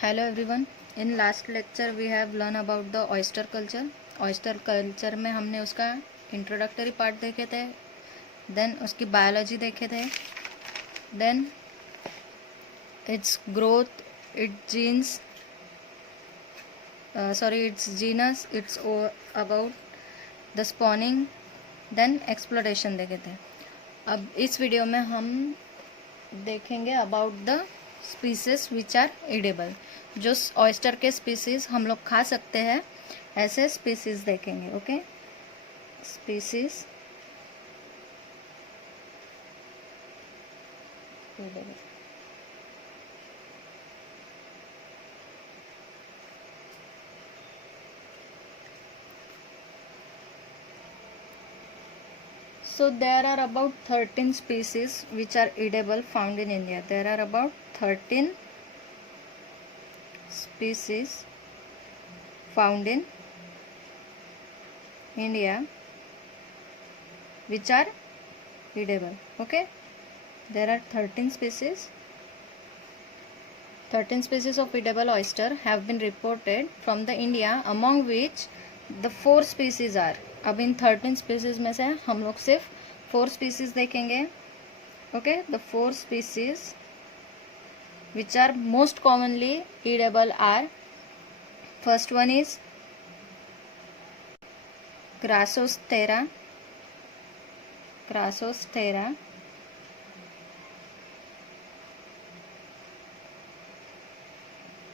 Hello everyone. In last lecture we have learned about the oyster culture. Oyster culture में हमने उसका introductory part देखे थे, then उसकी biology देखे थे, then its growth, its genes, its genus, about the spawning, then exploitation देखे थे. अब इस वीडियो में हम देखेंगे about the species which are edible. जो ऑयस्टर के स्पीसीज हम लोग खा सकते हैं ऐसे स्पीसीज देखेंगे. Okay, species edible. So there are about 13 species which are edible found in India. There are about 13 species found in India which are edible. Okay, there are 13 species. 13 species of edible oyster have been reported from the India, among which the 4 species are. अब इन 13 species में से हम लोग सिर्फ 4 species देखेंगे. Okay, the 4 species which are most commonly edible are, first one is Crassostera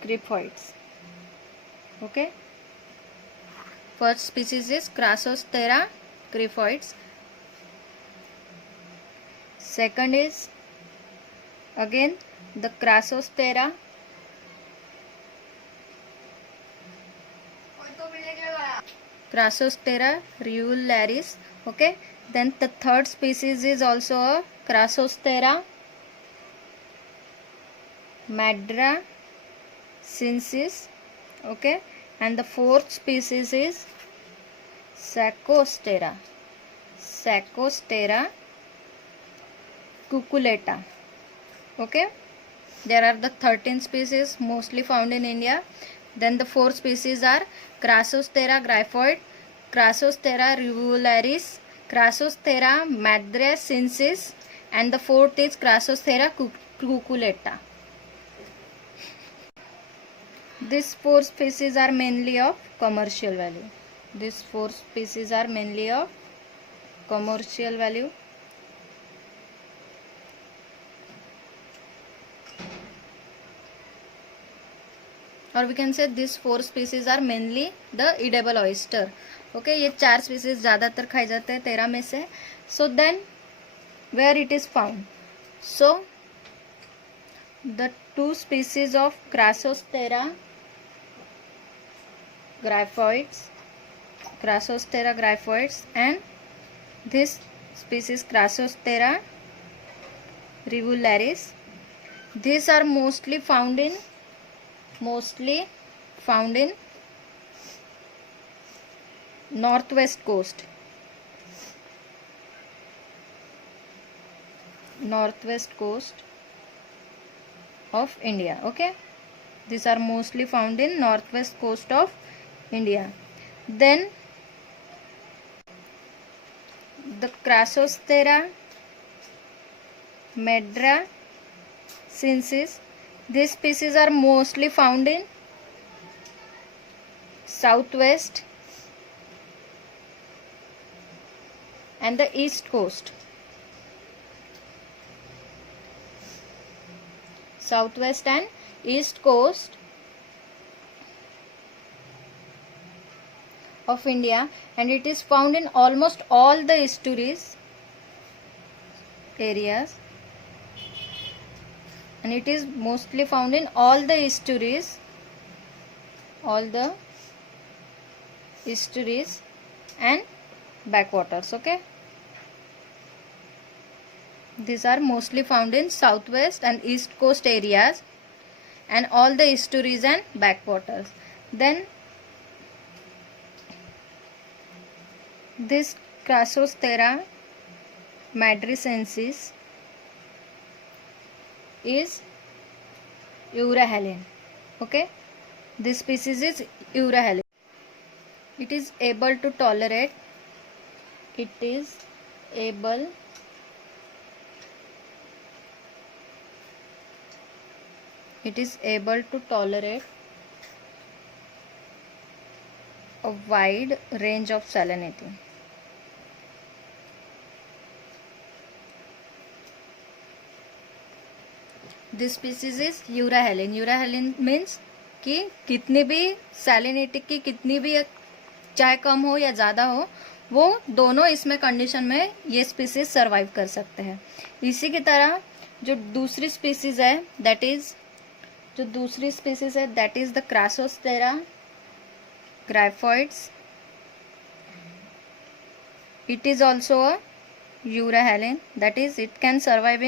cryphoides. Okay, first species is Crassostera cryphoides. Second is again the Crassostera reularis. Okay, then the third species is also a Crassostera madracensis. Okay, and the fourth species is Sacostera cuculata. Okay, there are the 13 species mostly found in India. Then the 4 species are Crassostera gryphoid, Crassostera reularis, Crassostera madracensis, and the fourth is Crassostera cuculata. These 4 species are mainly of commercial value. और we can say these 4 species are mainly the edible oyster. Okay, ये 4 species ज़्यादातर खाए जाते हैं 13 में से. So then where it is found? So the 2 species of Crassostera gryphoids and this species Crassostera reularis, these are mostly found in northwest coast of India. Okay, these are mostly found in northwest coast of India. Then the Crassostera madracensis, these species are mostly found in southwest and the east coast. Southwest and east coast of India, and it is found in almost all the estuaries areas, and it is mostly found in all the estuaries and backwaters. Okay, these are mostly found in southwest and east coast areas and all the estuaries and backwaters. Then this Crassostera madracensis is Eurasian. Okay, this species is Eurahalin. It is able to tolerate. It is able to tolerate a wide range of salinity. This species is Eurahalin. Eurahalin means कि कितनी भी सैलिनिटी की कितनी भी चाहे कम हो या ज़्यादा हो, वो दोनों इसमें कंडीशन में ये स्पीसीज सर्वाइव कर सकते हैं. इसी की तरह जो दूसरी स्पीसीज है that is the Crassostrea gryphoides. It is also a Eurahalin, that is it can survive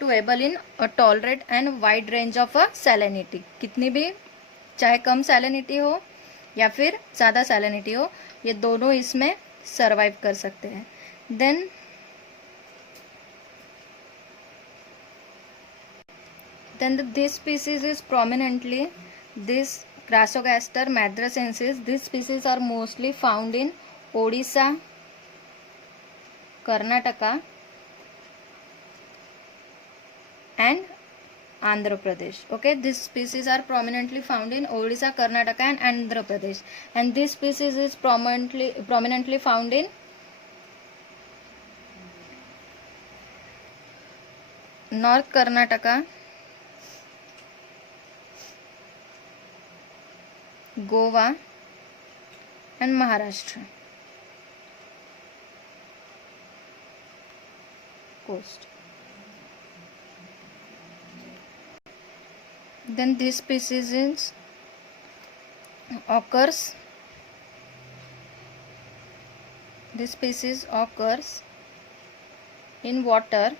to able in a tolerate and wide range of a salinity. कितनी भी चाहे कम salinity हो या फिर ज़्यादा salinity हो, ये दोनों इसमें सर्वाइव कर सकते हैं. Then this species is prominently this Crassogasther madracensis. These species are mostly found in Odisha, Karnataka and Andhra Pradesh. Okay, these species are prominently found in Odisha, Karnataka and Andhra Pradesh, and this species is prominently found in North Karnataka, Goa and Maharashtra coast. Then this species occurs in water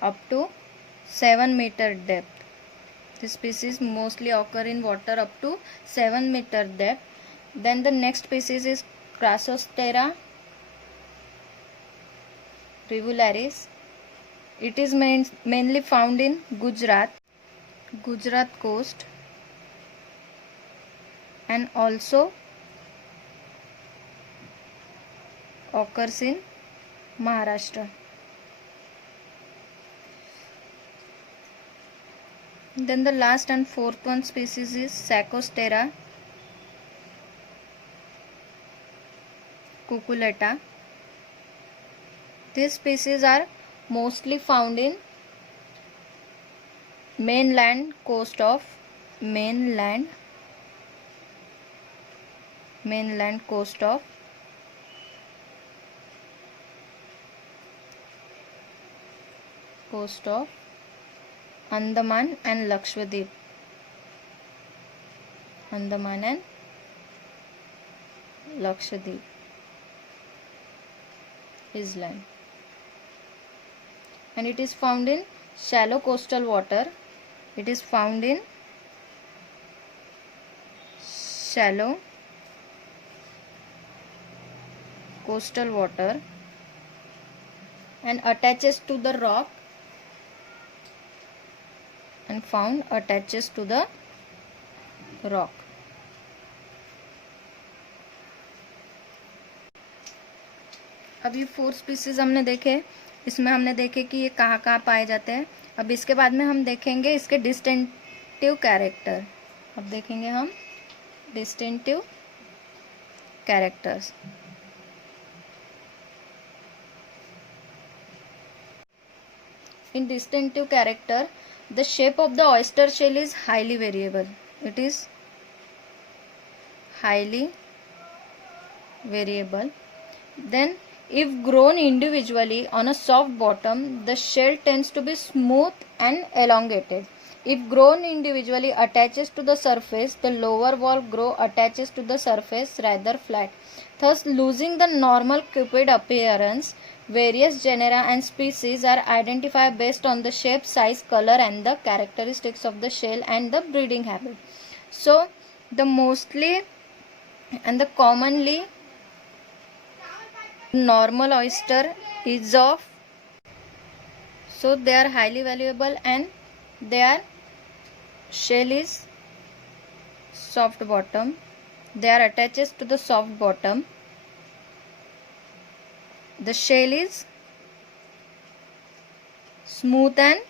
up to 7 meter depth. This species mostly occur in water up to 7 meter depth. Then the next species is Crassostera rivularis. It is mainly found in Gujarat coast and also occurs in Maharashtra. Then the last and fourth one species is Sacostera cuculata. These species are mostly found in mainland coast of Andaman and Lakshadweep. Island, and it is found in shallow coastal water. It is found in shallow coastal water and attaches to the rock and found attaches to the rock. अब ये 4 स्पीसीज हमने देखे, इसमें हमने देखे कि ये कहाँ कहाँ पाए जाते हैं. अब इसके बाद में हम देखेंगे इसके डिस्टिंक्टिव कैरेक्टर. अब देखेंगे हम distinctive characters. In distinctive character, the shape of the oyster shell is highly variable. It is highly variable. Then if grown individually on a soft bottom, the shell tends to be smooth and elongated. If grown individually attaches to the surface, the lower valve grow attaches to the surface rather flat, thus losing the normal cupid appearance. Various genera and species are identified based on the shape, size, color and the characteristics of the shell and the breeding habit. So the mostly and the commonly normal oyster is of, so they are highly valuable and they are shell is soft bottom, they are attached to the soft bottom. The shell is smooth and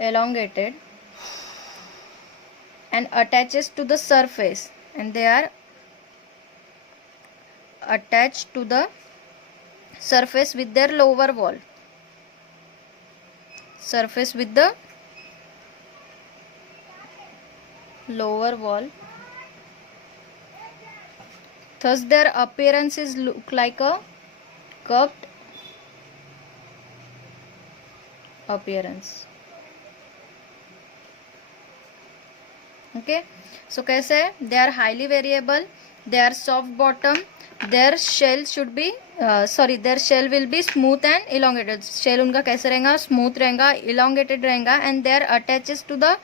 elongated and attaches to the surface, and they are attached to the surface with their lower wall. Surface with the lower wall. Thus their appearances look like a curved appearance. Okay, so कैसे है? They are highly variable, they are soft bottom, their shell should be their shell will be smooth and elongated. Shell उनका कैसे रहेगा? Smooth रहेगा, elongated रहेगा, and they are attached to the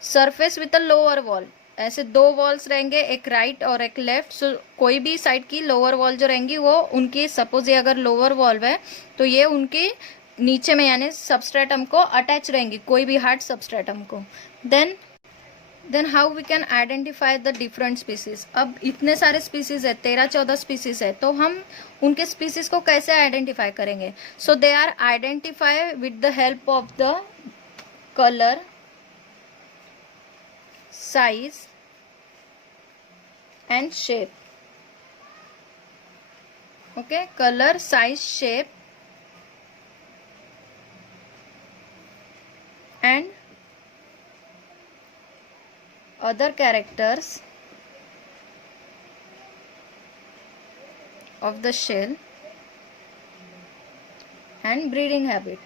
surface with a lower wall. ऐसे दो वॉल्स रहेंगे, एक राइट और एक लेफ्ट. सो कोई भी साइड की लोअर वॉल जो रहेंगी वो उनकी, सपोज ये अगर लोअर वॉल है तो ये उनकी नीचे में यानी सबस्ट्रेटम को अटैच रहेंगी, कोई भी हार्ड सबस्ट्रेटम को. Then how we can identify the different species. अब इतने सारे स्पीसीज है, 13-14 स्पीसीज है, तो हम उनके स्पीसीज को कैसे आइडेंटिफाई करेंगे? So they are identify with the help of the colour, size and shape. Okay, color, size, shape and other characters of the shell and breeding habit.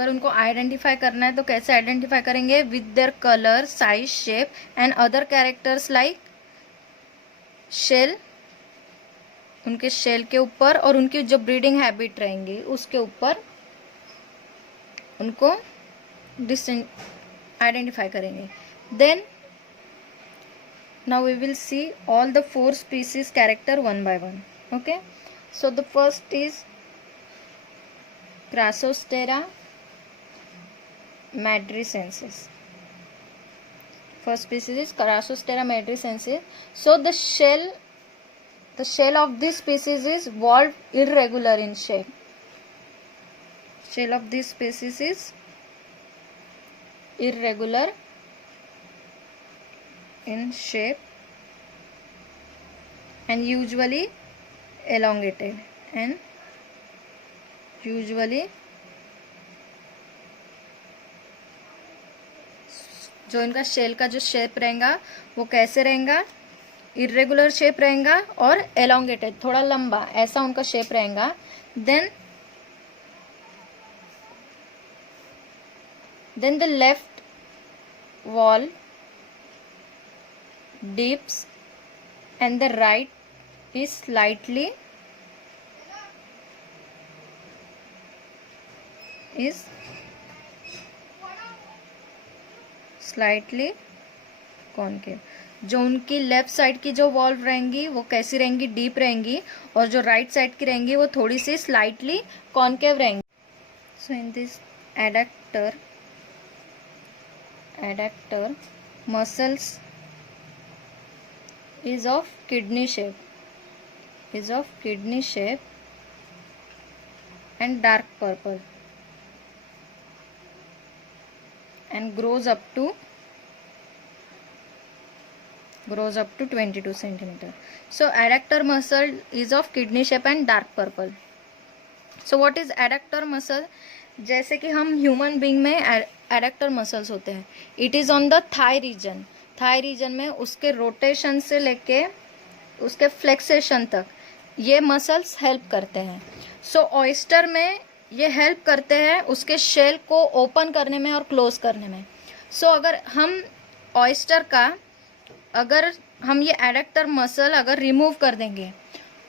अगर उनको आइडेंटिफाई करना है तो कैसे आइडेंटिफाई करेंगे? With their colour, size, shape and other characters like shell, उनके shell के ऊपर और उनकी जो ब्रीडिंग हैबिट रहेंगी उसके ऊपर उनको आइडेंटिफाई करेंगे. Then now we will see all the 4 species character one by one. Okay, so the first is Crassostera madricensis. First species is Crassostera madricensis. So the shell of this species is valved, irregular in shape. Shell of this species is irregular in shape and usually elongated and usually जो इनका शेल का जो शेप रहेगा वो कैसे रहेगा? Irregular shape रहेगा और एलोंगेटेड, थोड़ा लंबा, ऐसा उनका शेप रहेगा. Then the left wall dips and the right is slightly concave. जो उनकी लेफ्ट साइड की जो वॉल्व रहेंगी वो कैसी रहेंगी? डीप रहेंगी, और जो राइट साइड की रहेंगी वो थोड़ी सी स्लाइटली कॉन्केव रहेंगी. So in this adductor muscles is of kidney shape and dark purple and grows up to 22 centimeter. So adductor muscle is of kidney shape and dark purple. So what is adductor muscle? जैसे कि हम human being में adductor muscles होते हैं. It is on the thigh region में उसके रोटेशन से लेके उसके फ्लेक्सेशन तक ये मसल्स हेल्प करते हैं. सो ऑयस्टर में ये हेल्प करते हैं उसके शेल को ओपन करने में और क्लोज करने में. सो अगर हम ऑयस्टर का अगर हम ये एडक्टर मसल अगर रिमूव कर देंगे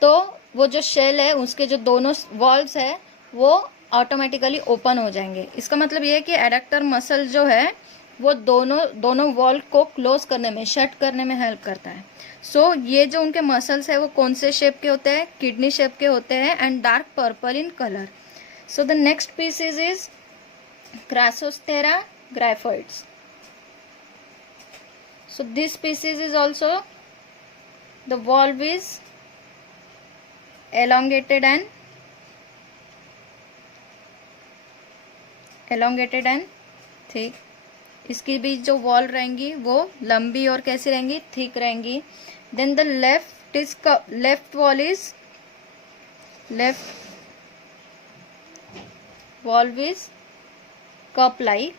तो वो जो शेल है उसके जो दोनों वॉल्व्स है वो ऑटोमेटिकली ओपन हो जाएंगे. इसका मतलब ये है कि एडक्टर मसल जो है वो दोनों वॉल को क्लोज करने में, शट करने में हेल्प करता है. सो ये जो उनके मसल्स है वो कौन से शेप के होते हैं? किडनी शेप के होते हैं and dark purple in colour. So the next pieces is Crassostera gryphoids. So this species is also, the valve is elongated and thick. इसकी भी जो वॉल रहेंगी वो लंबी और कैसी रहेंगी? थिक रहेंगी. Then the left wall is cup like.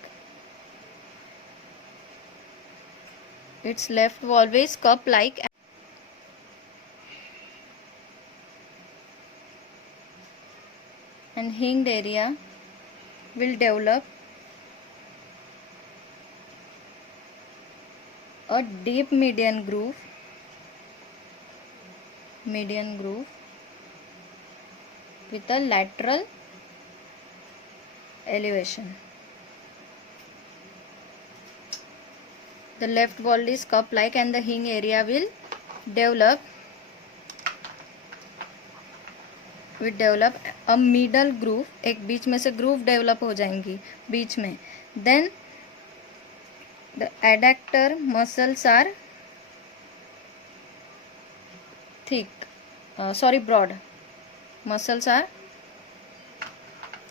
Its left valve is cup like and hinged area will develop a deep median groove with a lateral elevation. The left wall is cup like and the hinge area will develop a middle groove. एक बीच में से groove develop हो जाएंगी बीच में. Then the adductor muscles are broad.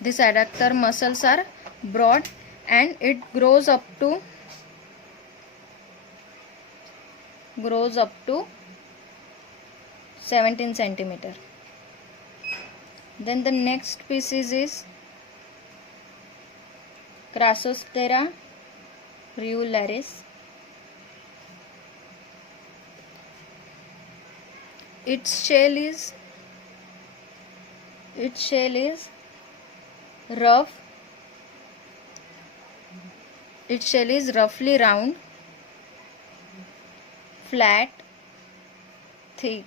These adductor muscles are broad and it grows up to 17 centimeter. Then the next species is Crassostera reularis. Its shell is rough. Its shell is roughly round, flat, thick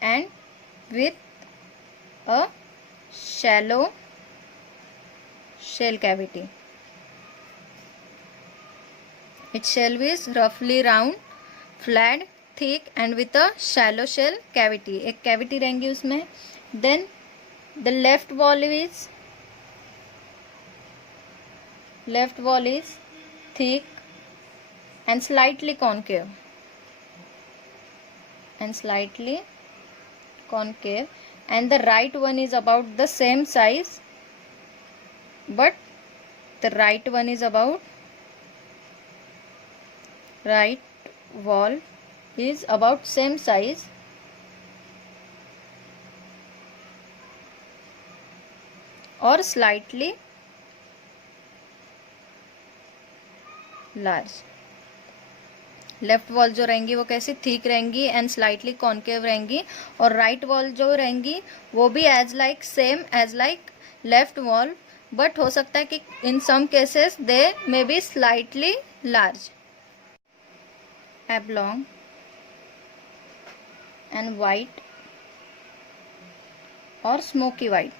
and with a shallow shell cavity. Its shell is roughly round, flat, thick and with a shallow shell cavity. एक cavity रहेंगी उसमें. Then the left wall is thick and slightly concave and the right one is about the same size, but the right wall is about same size or slightly large. Left wall जो रहेंगी वो कैसी? थिक रहेंगी and slightly concave रहेंगी. और right wall जो रहेंगी वो भी as like left wall, but हो सकता है कि in some cases they may be slightly large. oblong and white or smoky white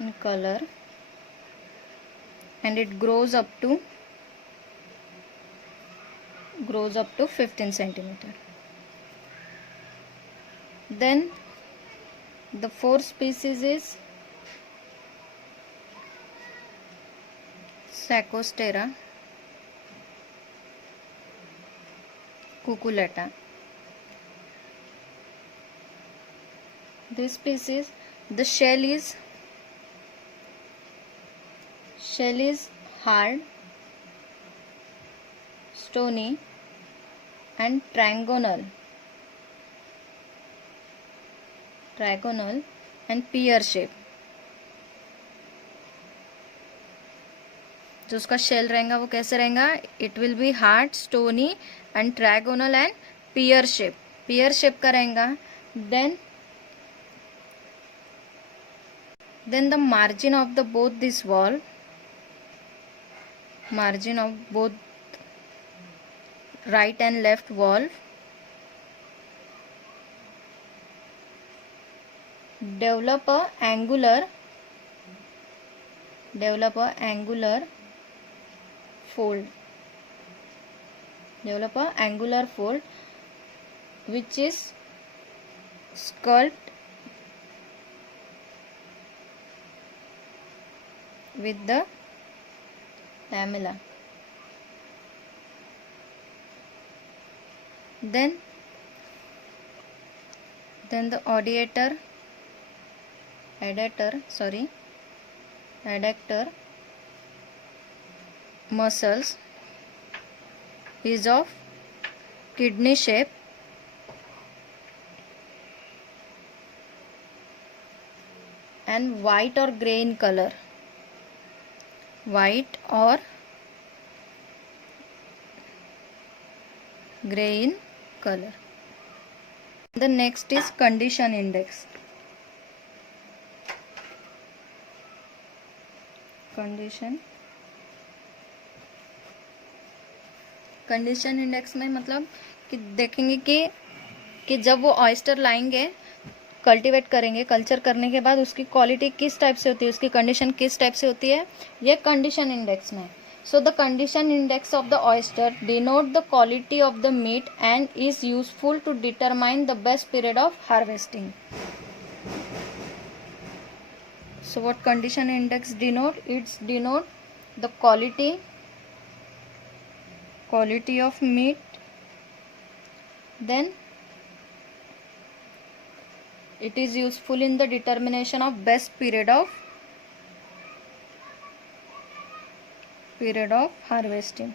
in color, and it grows up to 15 centimeter. Then the fourth species is Sarcostera cuculata. This species, the shell is hard, stony and trigonal and pear shape. जो उसका शेल रहेगा वो कैसे रहेगा? It will be hard, stony and trigonal and pear shape का रहेगा. Then the margin of the both this wall, margin of both right and left wall develop a angular develop a angular fold, which is sculpt with the lamella. Then the adductor muscles is of kidney shape and white or gray in color. The next is condition index. Condition index में मतलब कि देखेंगे कि जब वो ऑयस्टर लाएंगे, कल्टीवेट करेंगे, कल्चर करने के बाद उसकी क्वालिटी किस टाइप से होती है, उसकी कंडीशन किस टाइप से होती है, ये कंडीशन इंडेक्स में. So the condition index of the oyster denote the quality of the meat and is useful to determine the best period of harvesting. So what condition index denote? It's denote the quality of meat. Then it is useful in the determination of best period of harvesting.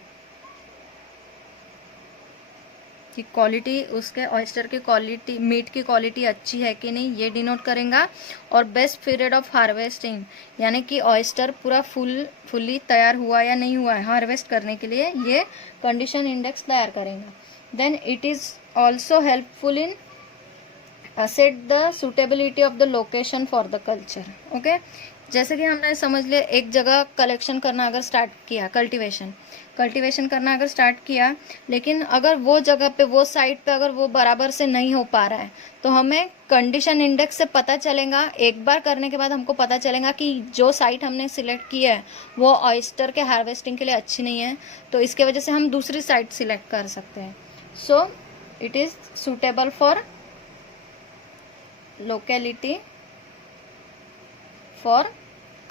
कि क्वालिटी, उसके ऑयस्टर की quality, meet की क्वालिटी अच्छी है कि नहीं, ये डिनोट करेगा. और बेस्ट पीरियड ऑफ हार्वेस्टिंग, यानी कि ऑयस्टर पूरा फुल्ली तैयार हुआ या नहीं हुआ है हार्वेस्ट करने के लिए, ये कंडीशन इंडेक्स तैयार करेगा. Then it is also helpful in assess the suitability of the location for the culture. Okay, जैसे कि हमने समझ लिया, एक जगह कलेक्शन करना अगर स्टार्ट किया, कल्टीवेशन करना अगर स्टार्ट किया, लेकिन अगर वो जगह पे, वो साइट पे अगर वो बराबर से नहीं हो पा रहा है, तो हमें कंडीशन इंडेक्स से पता चलेगा. एक बार करने के बाद हमको पता चलेगा कि जो साइट हमने सिलेक्ट की है वो ऑयस्टर के हार्वेस्टिंग के लिए अच्छी नहीं है, तो इसके वजह से हम दूसरी साइट सिलेक्ट कर सकते हैं. So it is suitable for locality for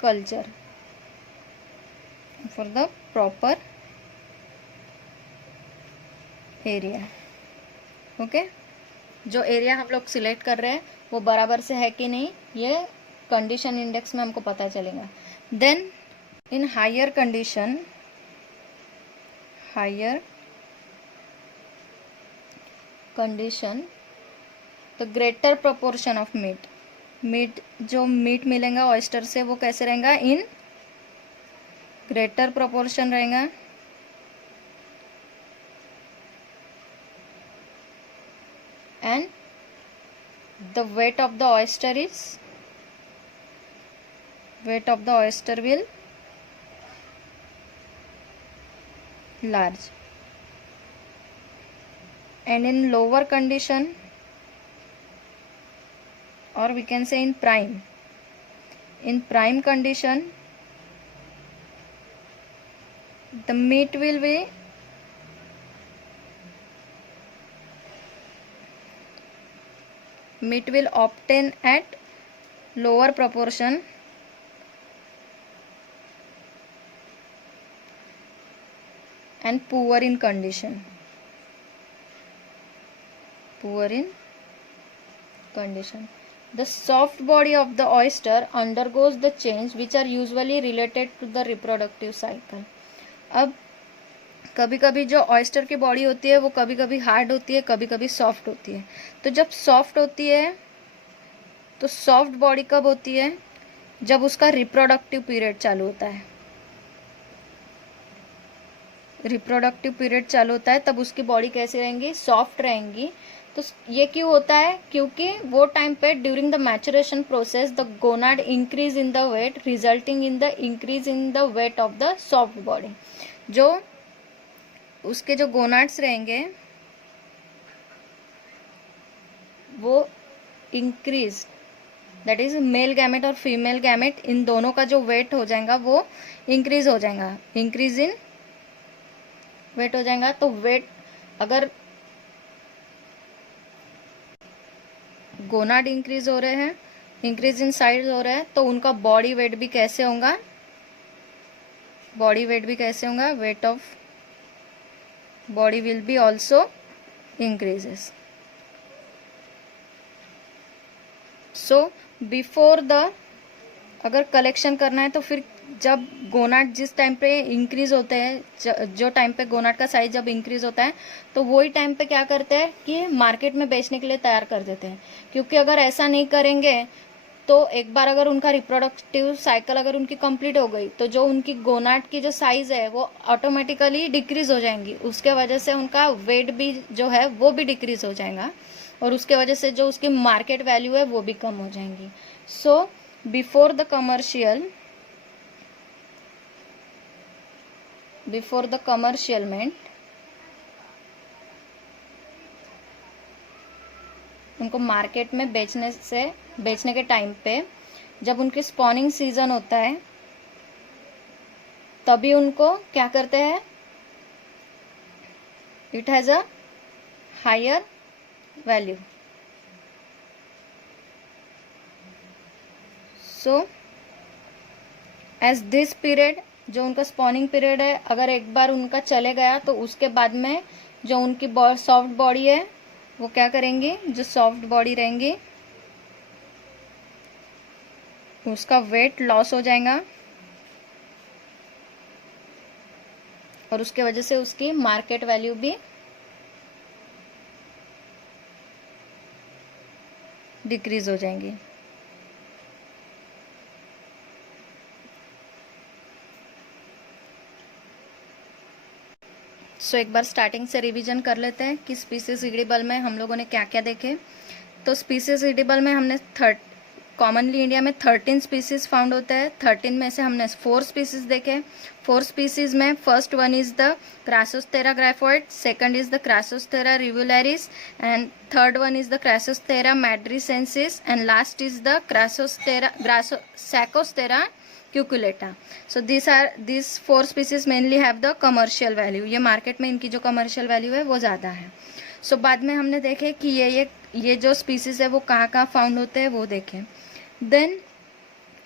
culture, for the proper area. Okay, जो एरिया हम लोग सिलेक्ट कर रहे हैं वो बराबर से है कि नहीं, ये कंडीशन इंडेक्स में हमको पता चलेगा. Then in higher condition the greater proportion of meat जो मीट मिलेगा ऑयस्टर से, वो कैसे रहेगा, इन ग्रेटर प्रोपोर्शन रहेगा. And the weight of the oyster will large. And in lower condition, or we can say in prime condition, the meat will obtain at lower proportion and poor in condition. The soft body of the oyster undergoes the change which are usually related to the reproductive cycle. अब कभी कभी जो ऑयस्टर की बॉडी होती है वो कभी कभी हार्ड होती है, कभी कभी सॉफ्ट होती है. तो जब सॉफ्ट होती है, तो सॉफ्ट बॉडी कब होती है, जब उसका रिप्रोडक्टिव पीरियड चालू होता है. तब उसकी बॉडी कैसी रहेंगी, सॉफ्ट रहेंगी. तो ये क्यों होता है, क्योंकि वो टाइम पे during the maturation process the gonad increase in the weight, resulting in the increase in the weight of the soft body. जो उसके जो गोनाड्स रहेंगे वो increase that is male gamete और फीमेल गैमेट, इन दोनों का जो वेट हो जाएगा वो इंक्रीज हो जाएगा, इंक्रीज इन वेट हो जाएगा। तो वेट अगर गोनाड इंक्रीज हो रहे हैं, इंक्रीज इन साइज हो रहा है, तो उनका बॉडी वेट भी कैसे होगा, बॉडी वेट भी कैसे होगा, weight of body will be also increases. So before the, अगर कलेक्शन करना है तो फिर जब गोनाड जिस टाइम पे इंक्रीज होते हैं, जो टाइम पे गोनाड का साइज जब इंक्रीज होता है, तो वही टाइम पे क्या करते हैं कि मार्केट में बेचने के लिए तैयार कर देते हैं। क्योंकि अगर ऐसा नहीं करेंगे तो एक बार अगर उनका रिप्रोडक्टिव साइकिल अगर उनकी कंप्लीट हो गई, तो जो उनकी गोनाड की जो साइज है वो ऑटोमेटिकली डिक्रीज हो जाएंगी, उसके वजह से उनका वेट भी जो है वो भी डिक्रीज हो जाएगा, और उसके वजह से जो उसकी मार्केट वैल्यू है वो भी कम हो जाएंगी। सो बिफोर द कमर्शियलमेंट उनको मार्केट में बेचने के टाइम पे जब उनकी स्पॉनिंग सीजन होता है तभी उनको क्या करते हैं, it has a higher value. So as this period, जो उनका स्पॉनिंग पीरियड है, अगर एक बार उनका चले गया तो उसके बाद में जो उनकी सॉफ्ट बॉडी है वो क्या करेंगी, जो सॉफ्ट बॉडी रहेंगी उसका वेट लॉस हो जाएगा, और उसके वजह से उसकी मार्केट वैल्यू भी डिक्रीज हो जाएंगी। सो एक बार स्टार्टिंग से रिवीजन कर लेते हैं कि स्पीसीज ईडिबल में हम लोगों ने क्या क्या देखे। तो स्पीसीज ईडिबल में हमने कॉमनली इंडिया में 13 स्पीसीज फाउंड होते हैं। 13 में से हमने 4 स्पीसीज देखे। 4 स्पीसीज में first one is the Crassostrea gryphoides, second is the Crassostrea rivularis, and third one is the Crassostrea madrasensis, and last is the Saccostrea cucullata. So these 4 species mainly have the commercial value। ये market में इनकी जो commercial value है वो ज़्यादा है। सो बाद में हमने देखे कि ये जो स्पीसीज है वो कहाँ कहाँ फाउंड होते हैं वो देखे। देन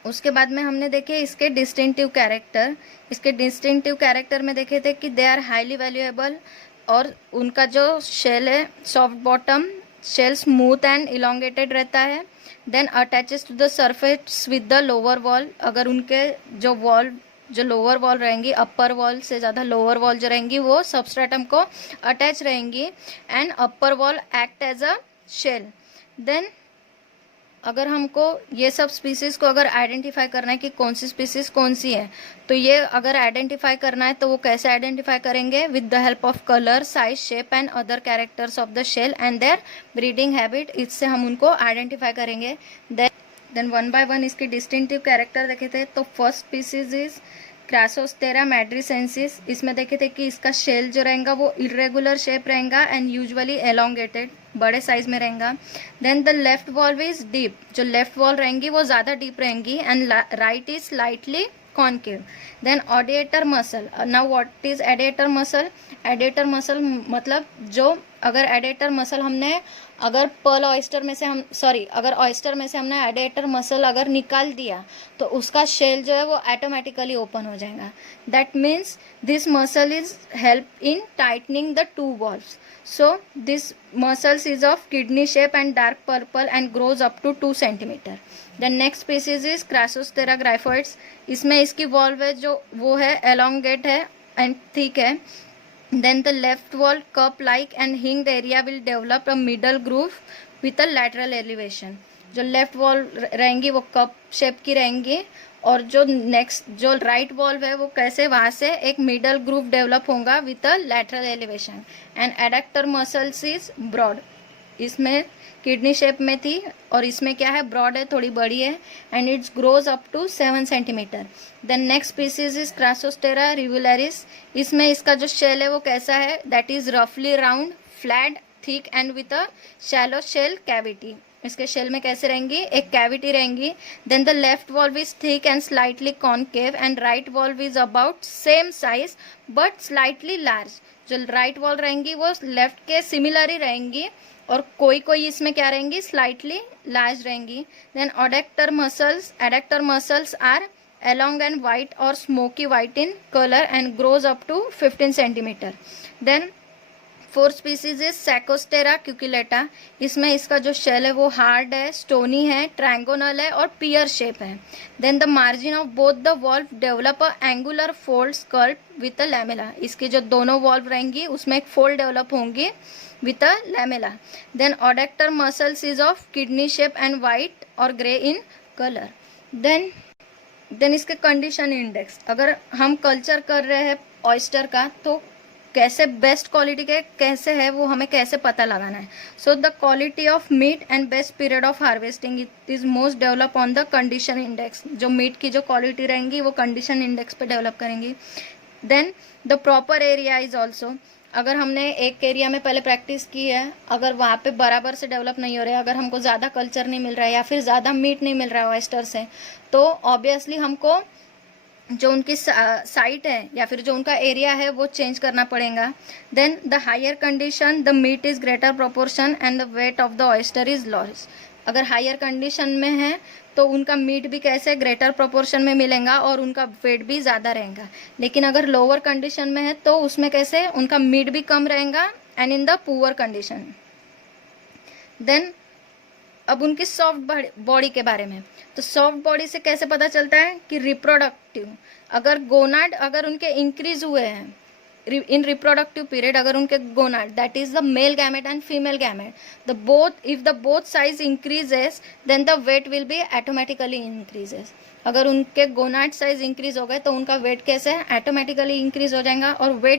उसके बाद में हमने देखे इसके डिस्टिंक्टिव कैरेक्टर। इसके डिस्टिंक्टिव कैरेक्टर में देखे थे कि दे आर हाईली वैल्यूएबल, और उनका जो शेल है soft bottom, shell smooth and elongated रहता है। Then attaches to the surface with the lower wall. अगर उनके जो लोअर वॉल रहेंगी, अपर वॉल से ज़्यादा लोअर वॉल जो रहेंगी वो सबस्ट्रेटम को अटैच रहेंगी, and upper wall act as a shell. Then अगर हमको ये सब स्पीसीज को अगर आइडेंटिफाई करना है कि कौन सी स्पीसीज कौन सी है, तो ये अगर आइडेंटिफाई करना है तो वो कैसे आइडेंटिफाई करेंगे, with the help of colour, size, shape and other characters of the shell and their breeding habit. इससे हम उनको आइडेंटिफाई करेंगे। देन वन बाय वन इसके डिस्टिंक्टिव कैरेक्टर देखे थे। तो first species is Crassostrea madrasensis. इसमें देखे थे कि इसका शेल जो रहेगा वो इरेगुलर शेप रहेगा एंड यूजुअली एलोंगेटेड, बड़े साइज में रहेगा। Then the left wall is deep, जो लेफ्ट वॉल रहेंगी वो ज़्यादा डीप रहेंगी, and right is slightly concave. Then adductor muscle. Now what is adductor muscle? Adductor muscle मतलब जो अगर एडिएटर मसल हमने अगर ऑयस्टर में से हमने एडिएटर मसल अगर निकाल दिया तो उसका शेल जो है वो ऑटोमेटिकली ओपन हो जाएगा। That means this muscle is help in tightening the 2 valves. So this muscles is of kidney shape and dark purple and grows up to 2 centimetre. Then next species is Crassostrea gryphoides. इसमें इसकी valve है जो वो है elongate है and thick है। Then the left wall cup like and hinged area will develop a middle groove with a lateral elevation। जो left wall रहेंगी वो कप शेप की रहेंगी, और जो नेक्स्ट जो राइट वॉल है वो कैसे, वहाँ से एक मिडल ग्रूव डेवलप होगा with a lateral elevation. And adductor muscles is broad. इसमें किडनी शेप में थी और इसमें क्या है, ब्रॉड है, थोड़ी बड़ी है, and it's grows up to 7 centimetre. Then next species is Crassostrea rivularis. इसमें इसका जो शेल है वो कैसा है, दैट इज रफली round, flat, thick and with a shallow shell cavity. इसके शेल में कैसे रहेंगी, एक कैविटी रहेंगी. Then the left valve is thick and slightly concave and right valve is about same size but slightly large. जो right valve रहेंगी वो लेफ्ट के सिमिलर ही रहेंगी और कोई कोई इसमें क्या रहेंगी, स्लाइटली लार्ज रहेंगी. Then adductor muscles are along and white or smoky white in color and grows up to 15 centimeter. Then fourth species is Saccostrea cucullata. इसमें इसका जो शेल है वो हार्ड है, स्टोनी है, ट्रायंगोनल है और पियर शेप है. Then the margin of both the valve develop a angular fold sculpt with a lamella. इसकी जो दोनों वॉल्व रहेंगी उसमें एक फोल्ड डेवलप होंगी with a lamella. Then adductor muscles is of kidney shape and white और grey in colour. Then इसके condition index, अगर हम कल्चर कर रहे हैं ऑयस्टर का तो कैसे बेस्ट क्वालिटी के कैसे है वो हमें कैसे पता लगाना है. So the quality of meat and best period of harvesting it is most develop on the condition index. जो मीट की जो क्वालिटी रहेंगी वो कंडीशन इंडेक्स पे डेवलप करेंगी. Then the proper area is also, अगर हमने एक एरिया में पहले प्रैक्टिस की है, अगर वहाँ पे बराबर से डेवलप नहीं हो रहा है, अगर हमको ज़्यादा कल्चर नहीं मिल रहा है या फिर ज़्यादा मीट नहीं मिल रहा है ऑयस्टर से, तो ऑब्वियसली हमको जो उनकी साइट है या फिर जो उनका एरिया है वो चेंज करना पड़ेगा. Then the higher condition the meat is greater proportion and the weight of the oyster is loss. अगर हायर कंडीशन में है तो उनका मीट भी कैसे ग्रेटर प्रोपोर्शन में मिलेगा और उनका वेट भी ज़्यादा रहेगा. लेकिन अगर लोअर कंडीशन में है तो उसमें कैसे उनका मीट भी कम रहेगा and in the poor condition. Then अब उनकी सॉफ्ट बॉडी के बारे में, तो सॉफ्ट बॉडी से कैसे पता चलता है कि रिप्रोडक्टिव, अगर गोनाड अगर उनके इंक्रीज हुए हैं इन रिप्रोडक्टिव पीरियड, अगर उनके gonad that is the male gamete and female gamete, the both if the both size increases then the weight will be automatically increases. अगर उनके गोनाड साइज इंक्रीज हो गए तो उनका वेट कैसे ऑटोमेटिकली इंक्रीज हो जाएगा और वेट